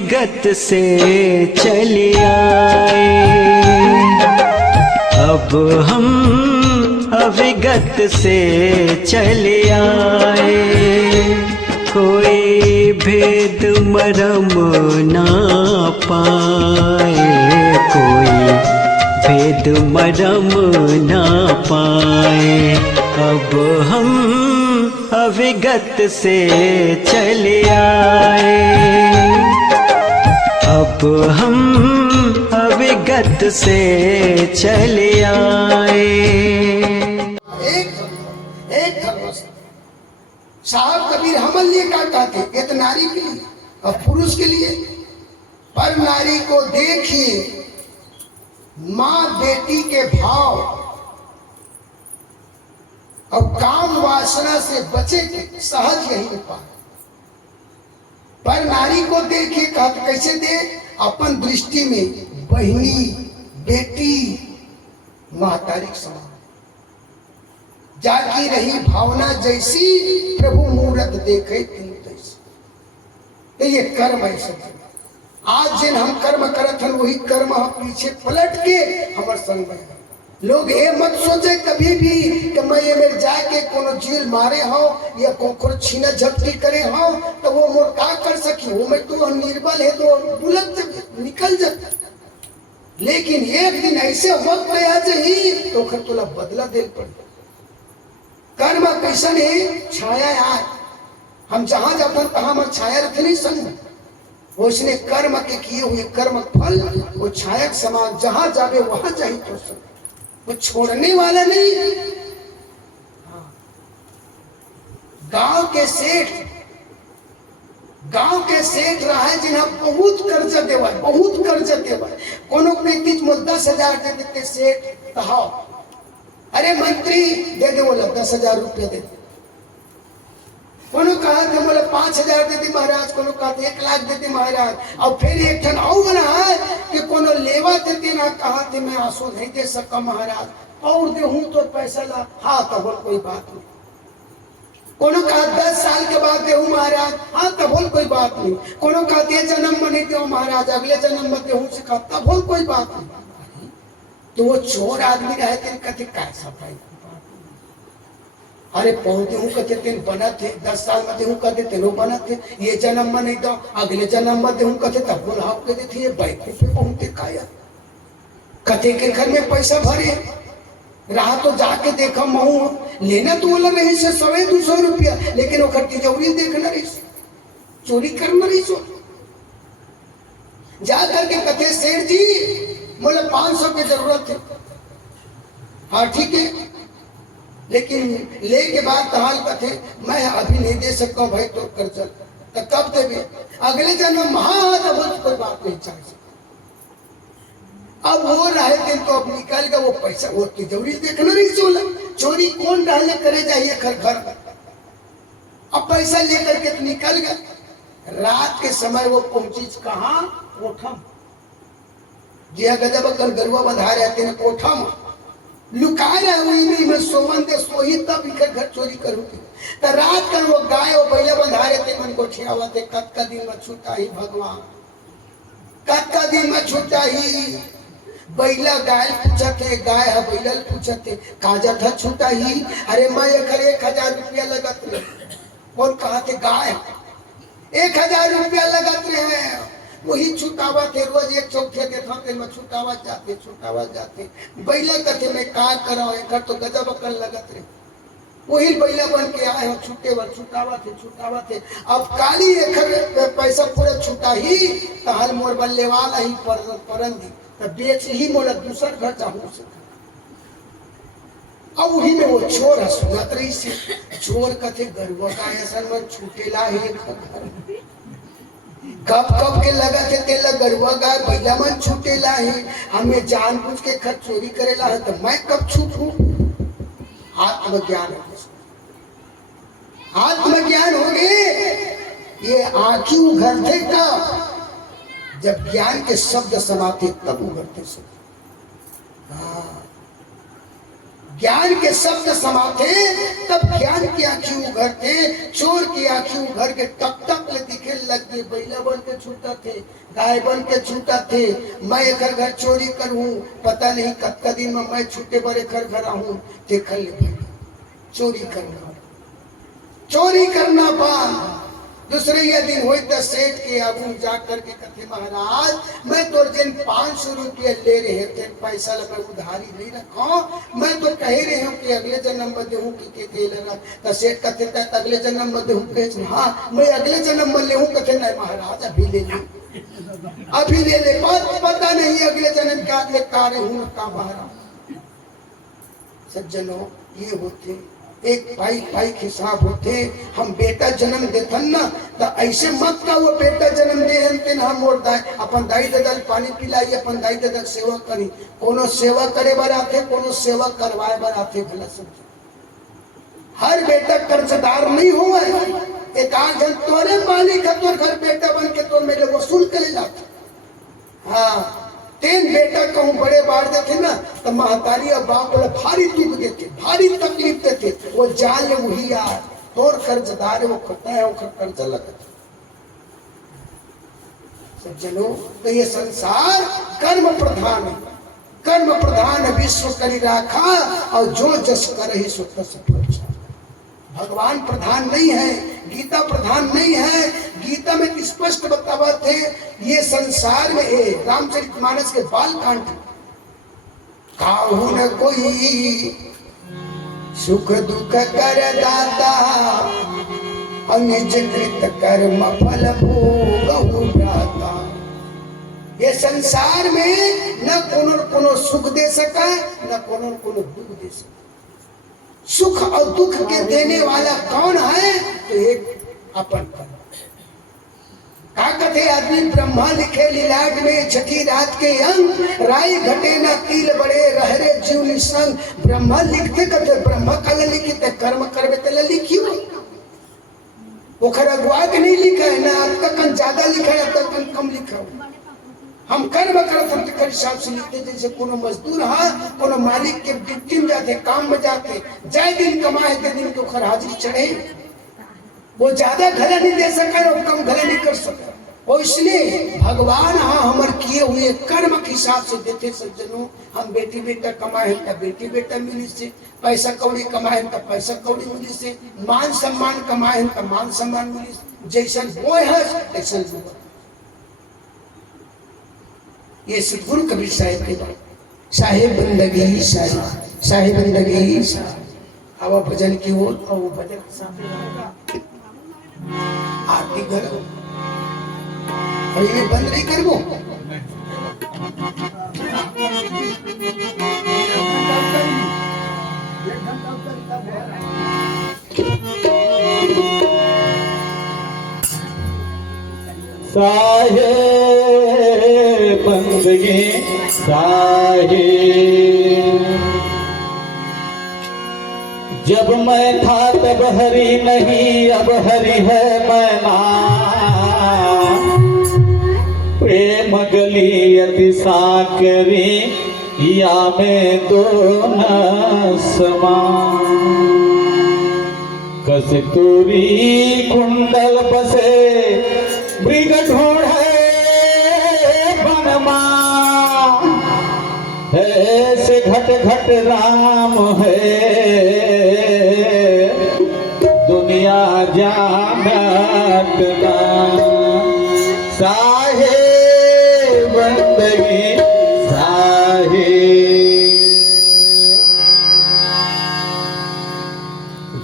अविगत से चले आए। अब हम अविगत से चले आए, कोई भेद मरम ना पाए, कोई भेद मरम ना पाए। अब हम अविगत से चले आए, अब हम अविगत से चले आए। एक साहब कबीर हमल लिए क्या कहते, ये तो नारी के लिए और पुरुष के लिए। पर नारी को देखिए माँ बेटी के भाव और काम वासना से बचे के सहज यही उपाय। पर नारी को देखिए कहते कैसे दे, अपन दृष्टि में बहिनी बेटी महतारी समान, जाकी रही भावना जैसी प्रभु मूरत देखे तीन तैसी। तो ये कर्म है सब। आज जिन हम कर्म करत हन वही कर्म हम पीछे पलट के हमार संग में। लोग ये मत सोचे कभी भी कि मैं ये मेरे जाके कोनो झील मारे हो या कोखर छीना झपटी करे हो तो वो मोर का कर सकी, वो मैं तो निर्बल है तो बुलंद निकल जाता। लेकिन एक दिन ऐसे वक्त आ जाही तो खर तोला बदला दे पड़े। कर्म कैसन है, छाया आए, हम जहां जाते तहां हमार छाया रखे नहीं संग। वो इसने कर्म के किए हुए कर्म फल वो छाया समान जहां जावे वहां जाही तो संग, वो छोड़ने वाला नहीं। गांव के सेठ रहा है जिन्हें बहुत कर्जा देवा, बहुत कर्जा देवा। कोनो व्यक्ति में 10,000 दे देते सेठ कहा, अरे मंत्री दे दे, बोला 10,000 रुपया दे दे। कोनो कहा थे बोला 5,000 दे दे महाराज, कोनो कहा थे 1 लाख दे दे महाराज। और फिर एक ठन और बना है कि कोनो लेवा देते ना, कहा थे मैं आंसू नहीं दे सका महाराज, और दे हूं तो पैसा ला। हाँ तो बोल कोई बात नहीं। कोनो कहा 10 साल के बाद दे महाराज, हाँ तो बोल कोई बात नहीं। कोनो कहा ये जन्म में नहीं दे महाराज, अगले जन्म में दे सिखा, तब बोल कोई बात नहीं। तो वो चोर आदमी रहे थे कथे कैसा भाई, अरे पहुंचे हूँ कहते तेन बना थे 10 साल में हूँ कहते तेनो बना थे, ये जन्म में नहीं दो अगले जन्म में हूँ कहते तब बोला आप कहते थे ये बैकूफ पे पहुंचे काया कथे के घर में पैसा भरे रहा तो जाके देखा महू लेना तो बोला रही से 100-200 रुपया, लेकिन वो तिजोरी देखना रही, चोरी करना रही। सो जा करके कथे सेठ जी बोले 500 की जरूरत है। हाँ ठीक है, लेकिन ले के बाद हाल कथे मैं अभी नहीं दे सकता भाई, तो कर चल तो कब देवे, अगले जन्म। हाँ तो बोल कोई बात नहीं चाहिए। अब वो रहे दिन तो अब निकल गया वो पैसा, वो तिजोरी देखना नहीं सोला, चोरी कौन रहने करे जाइए घर घर। अब पैसा लेकर के तो निकल गया। रात के समय वो पहुंची कहाँ, कोठा में। जिया गजब कर गरुआ बंधा रहते हैं कोठा में, लुका रहे हुई नहीं मैं सोवन दे सोही तब इनके घर चोरी करूंगी। तो रात कर वो गाय और बैला बंधा रहते मन को छियावा थे, कत का दिन में छूटा ही भगवान, कत का दिन में छूटा ही। बैला गाय पूछा थे, गाय है बैला पूछा थे, काजा था छूटा ही। अरे मैं 1,000 रुपया लगत रहे। कौन कहा थे, गाय 1,000 रुपया लगत रहे। वही छुटावा थे, रोज 1 चौथे देखा थे मैं छुटावा जाते। बैला कहते मैं का कराओ, एक तो गजब अकल लगत रहे। वही बैला बन के आए हो, छुटावा थे। अब काली एक पैसा पूरा छुटा ही तो हल मोर बल्ले वाला ही परन दी तो बेच ही मोला दूसर घर चाहूँ से। अब वही में वो चोर है सुनत रही से, चोर कथे गरुआ का ऐसा में छूटेला है कब के लगा थे तेला गरुआ गाय बैला मन छूटेला है, हमें जानबूझ के खत चोरी करेला है तो मैं कब छूटूं। आत्मज्ञान हो गए। ये आंखी उघरते कब, जब ज्ञान के शब्द समाते तब उघरते सब। ज्ञान के शब्द समाते तब ज्ञान की आंखें उघरते। चोर की आंखें उघर के तब तक ले दिखे लग गए, बैला बन के छूटा थे, गाय बन के छूटा थे। मैं एक घर चोरी करूँ, पता नहीं कत्ता दिन में मैं छूटे बड़े घर आऊँ। देख ले भाई, चोरी करना बंद। दूसरे ये दिन हुई तो सेठ के आगू जा करके कथे, महाराज मैं तो जिन 500 रुपये ले रहे थे पैसा लगा उधारी नहीं रखा, मैं तो कह रहे हूँ कि अगले जन्म में देहूँ कि दे लेना। तो सेठ कहते अगले जन्म में देहूँ कहे, हाँ मैं अगले जन्म में लेहूँ। कहते नहीं महाराज अभी ले ली, अभी ले ले, पता नहीं अगले जन्म क्या ले कार्य हूँ का महाराज। सज्जनों ये होते एक भाई भाई के हिसाब होते। हम बेटा जन्म देथन ना तो ऐसे मत का वो बेटा जन्म दे हम मोड़ दाए अपन दाई दादा पानी पिलाई, अपन दाई दादा सेवा करी। कोनो सेवा करे बर आथे, कोनो सेवा करवाए बर आथे। भला समझो, हर बेटा कर्जदार नहीं हुआ। एक आध जन तोरे मालिक है, तोर घर बेटा बन के तो मेरे वसूल करे जाते। हाँ 3 बेटा कहूँ बड़े बाढ़ देते ना तो महतारी और बाप बोला भारी दुख देते, भारी तकलीफ देते। वो जाल वही यार तोर कर्जदार वो करता है, वो कर्जा लगता। सज्जनों तो ये संसार कर्म प्रधान है, कर्म प्रधान विश्व करी राखा और जो जस करे सो तस फल। भगवान प्रधान नहीं है, गीता प्रधान नहीं है। गीता में स्पष्ट बतावा थे ये संसार में है। रामचरितमानस के बाल कांड, काहू न कोई सुख दुख कर दाता, निज कृत कर्म फल भोगहु भ्राता। ये संसार में न कोनो सुख दे सका, न कोनो दुख दे सका। सुख और दुख के देने वाला कौन है? तो एक अपन कर्म। का कथे आदमी ब्रह्मा लिखे लीलाट में छठी रात के अंग, राय घटे ना तिल बड़े रहरे जीव निसंग। ब्रह्मा लिखते कथे ब्रह्मा कल लिखते कर्म करवे तले लिखी हो। वो खरगवा के नहीं लिखा है ना, अब तक ज्यादा लिखा है, अब तक कम लिखा हो। हम कर्म करते हम तो हिसाब से लिखते। जैसे कोनो मजदूर हाँ कोनो मालिक के ड्यूटी में जाते, काम में जाते, जाए दिन कमाए के दिन के ऊपर हाजिरी चढ़े। वो ज्यादा घरे नहीं दे सका और कम घरे नहीं कर सका। और इसलिए भगवान हाँ हमारे किए हुए कर्म के हिसाब से देते। सज्जनों हम बेटी बेटा कमाए तो बेटी बेटा मिली से, पैसा कौड़ी कमाए तो पैसा कौड़ी मिली से, मान सम्मान कमाए तो मान सम्मान मिली से। जैसन वो है ऐसा वो। ये सतगुरु कबीर साहिब के बात, साहिब बंदगी साहिब, साहिब बंदगी साहिब। अब भजन की ओर और वो भजन आरती करो और ये बंद नहीं करबो। साहे बंदगी साहे, जब मैं था तब हरि नहीं, अब हरि है मैं ना। प्रेम गली अति साकरी या में दो न समान। कस्तूरी कुंडल बसे मृग ढूंढे बनमा, ऐसे घट घट राम है दुनिया जानत ना। साहे बंदगी साहे,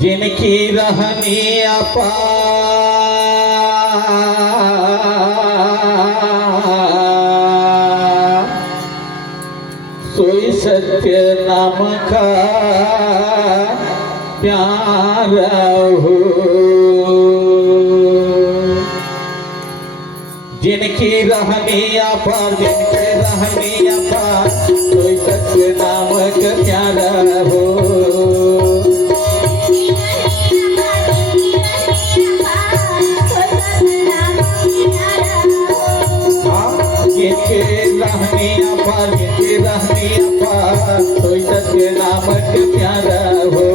जिनकी रहनी अपार, सोई सत्य नाम का प्यारा हो। जिनकी रहनी अपार, जिनकी रहनी अपार, सोई सत्य नाम का प्यारा हो। रहनी अपार, जिनकी रहनी अपार, सोई सत्य नाम का प्यारा हो।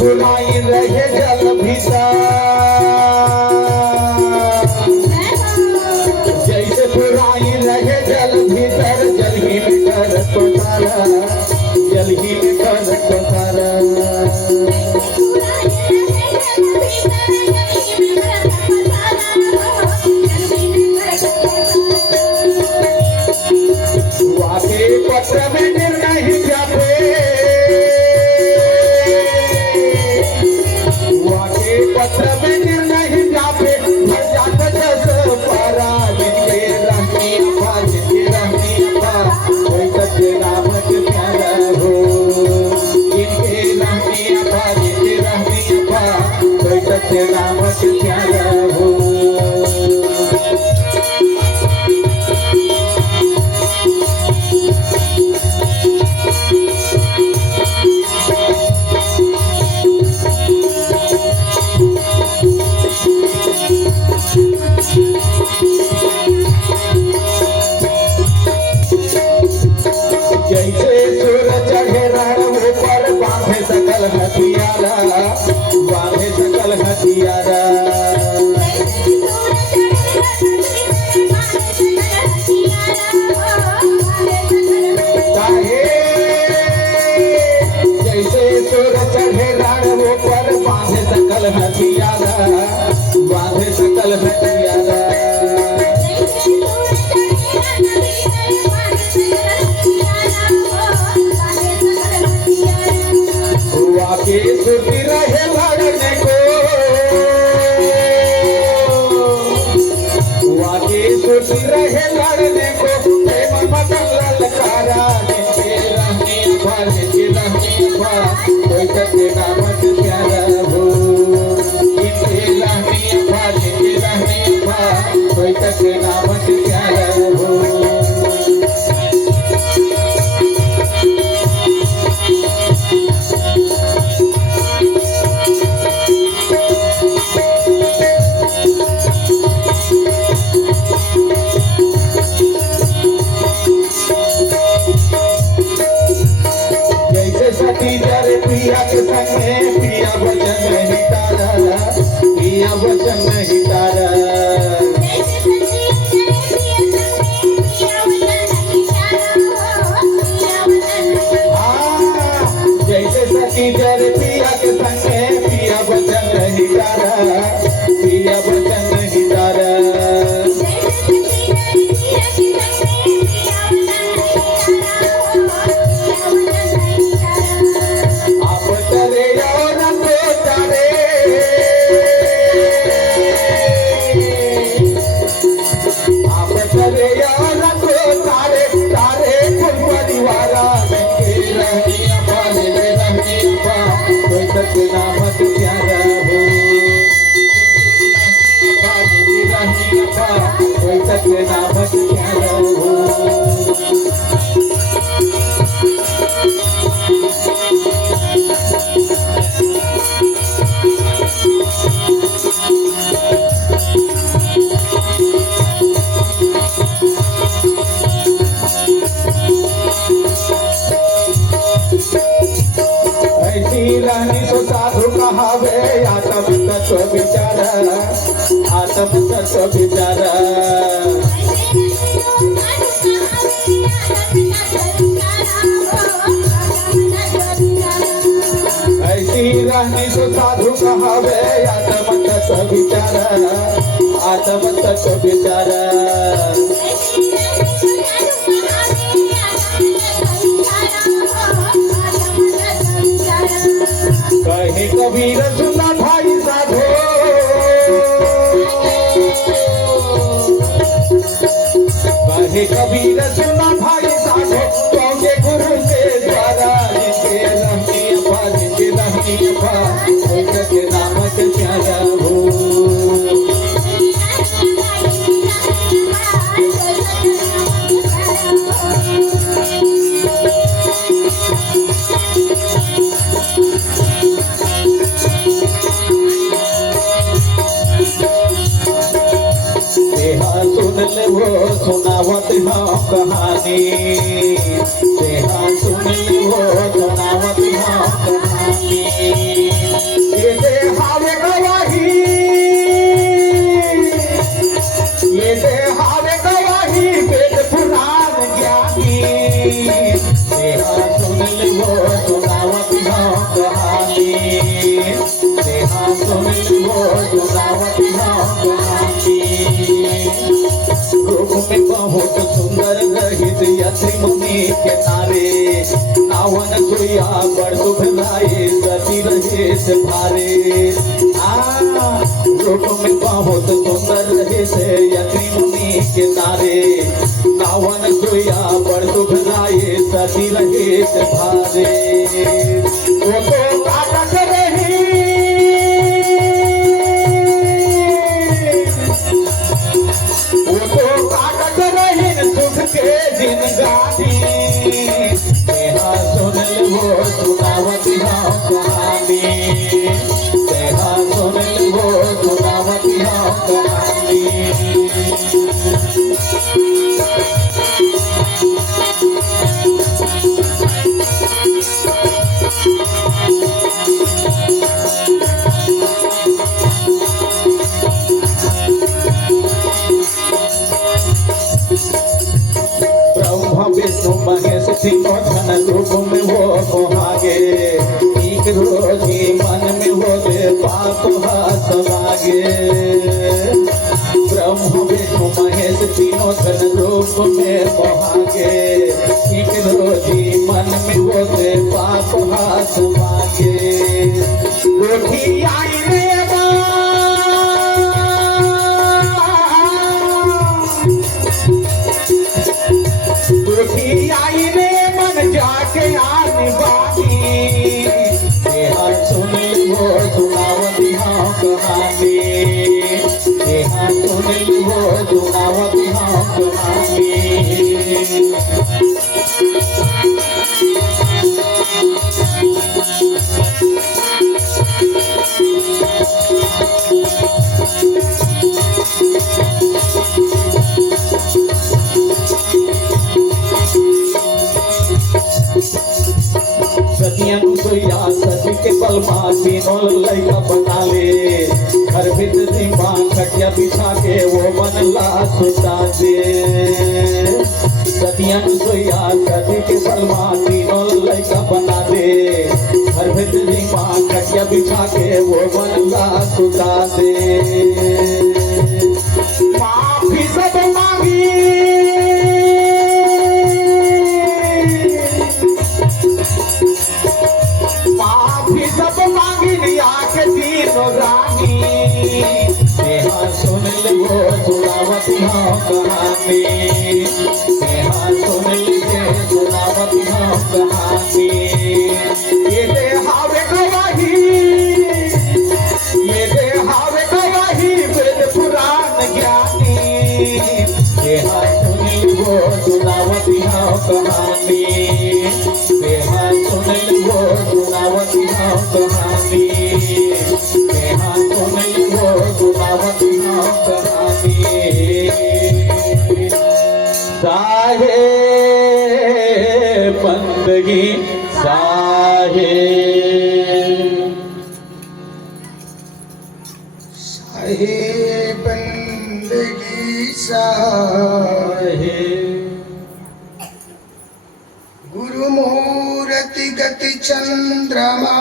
फुलाई रहे जल भीतर, जैसे फुलाई रहे जल भीतर, जल ही में कर पसारा, जल ही में कर पसारा। वाके पत्र में निर्णय जापे, वाके पत्र में निर्णय जापे, भर जाता जस पारा, जिनके रहनी अफा, जिनके रहनी अफा, कोई सत्य राम के प्यारा हो, जिनके रहनी अफा, जिनके रहनी अफा, कोई सत्य राम के प्यारा हो। जैसे सूरज चढ़े रण ऊपर, बांधे सकल हथियारा, बांधे सकल हथियारा। काहे जैसे सूरज चढ़े रण ऊपर, बांधे सकल हथियारा, बांधे सकल हथियारा। वाके सुरती रहे लड़ने को, वाके सुरती रहे लड़ने को, प्रेम मदन ललकारा, जिनके रहने अफा, जिनके रहने अफा, कोई सत्य नाम के प्यारा हो, जिनके रहने अफा, जिनके रहने अफा, कोई सत्य नाम के प्यारा हो। सती जर पिया के संगे, पिया वचन नहीं तारा, पिया वचन नहीं तारा। जैसे सती जर पिया के संगे, पिया वचन नहीं तारा, पिया वचन नहीं तारा। रानी सो साधु कहावे, आत्म तत्व विचार, आत्म तत्व विचार। ऐसी रानी सो साधु कहावे, आत्म तत्व विचार, आत्म तत्व विचार। कहीं कबीर सुना भाई साधो, कहीं कबीर सुना भाई साधो, क्योंकि गुरु के द्वारा, जिनके रहनी अफा, जिनके रहनी अफा, उनके नाम के प्यारा हो। वो सुनावत हम कहानी, सुन वो सुनावत हम कहानी। नेहा सुनिल वो सुनावती हम कहानी रूप में बहुत सुंदर रहित यति मुनि के नारे नावन गुया बड़ दुख लाए सती रहे से भारे रूप में बहुत सुंदर रहे से यति मुनि के नारे नावन गुया बड़ दुख लाए सती रहे से भारे वो तो काटत रही सुख के दिन गाती नेहा सुनल वो सुनावती हम कहानी नेहा सुनल वो सुनावती हम कहानी विष्णु महेश तीनों धन रूप में वो मोहागे एक रोजी मन में वो दे पाप समागे ब्रह्म विष्णु महेश तीनों धन रूप में मोहागे एक रोजी मन में वो दे पाप समागे रोटी आई रे आई रे मन जाके आने वाली नेहा सुनिल वो सुनावती हम कहानी नेहा सुनिल वो सुनावती हम कहानी सती के बलमा तीनों लड़का बना ले घर भीतर दिमाग खटिया बिछा के वो मन ला सुता दे सतियन सोया सती के बलमा तीनों लड़का बना दे घर भीतर दिमाग खटिया बिछा के वो मन ला सुता दे माफी सब मांगी सब मांगी लिया के तीनों रानी नेहा सुनिल वो सुनावती हम कहानी नेहा सुनिल के सुनावती हम कहानी ये दे हावे गवाही वेद पुराण ज्ञानी नेहा सुनिल वो सुनावती हम कहानी नेहा सुनिल वो सुनावती हम कहानी नेहा सुनिल वो सुनावती हम कहानी साहे बंदगी साहे साहे बंदगी साहे गुरु मूर्ति गति चंद्रमा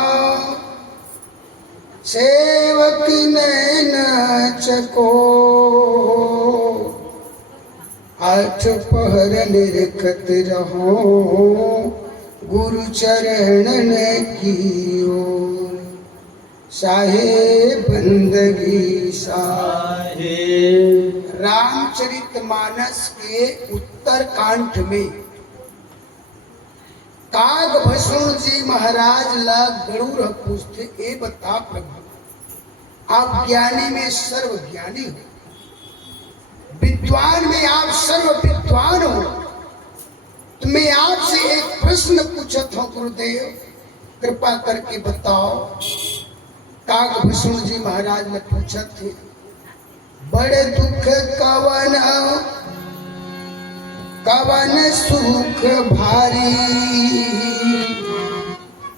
सेवक नैन चको आठ पहर निरखत रहो गुरु चरणन की ओर साहे बंदगी साहे। रामचरितमानस के उत्तर कांठ में काग भस्म जी महाराज ला गरुड़ पूछते ए बता प्रभु आप ज्ञानी में सर्व ज्ञानी हो, विद्वान में आप सर्व विद्वान हो, तो मैं आपसे एक प्रश्न पूछत हूँ गुरुदेव कृपा करके बताओ। काग भस्म जी महाराज ने पूछा थे बड़े दुख कवन सुख भारी